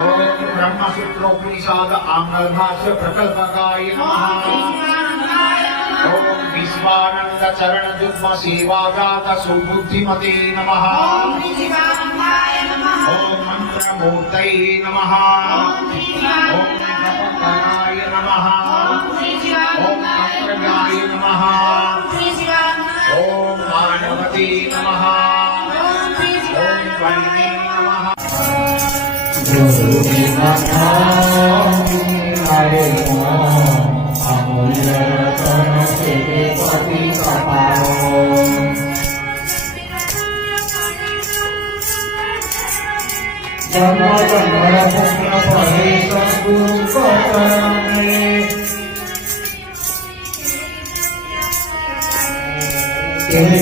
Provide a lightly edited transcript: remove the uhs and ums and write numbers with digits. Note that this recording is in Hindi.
ब्रह्मसूत्रोपनिषद आंग्ल भाष्य प्रकल्पकाय नमः। ओम विश्वानंद चरण जुग्म सेवाजात सुबुद्धिमते नमः। ओम मंत्रमूर्तये नमः। ओम नमोनाय नमः। ओम अग्रगाय नमः। ओम मानवते नमः। ओम वैने नमः। Ini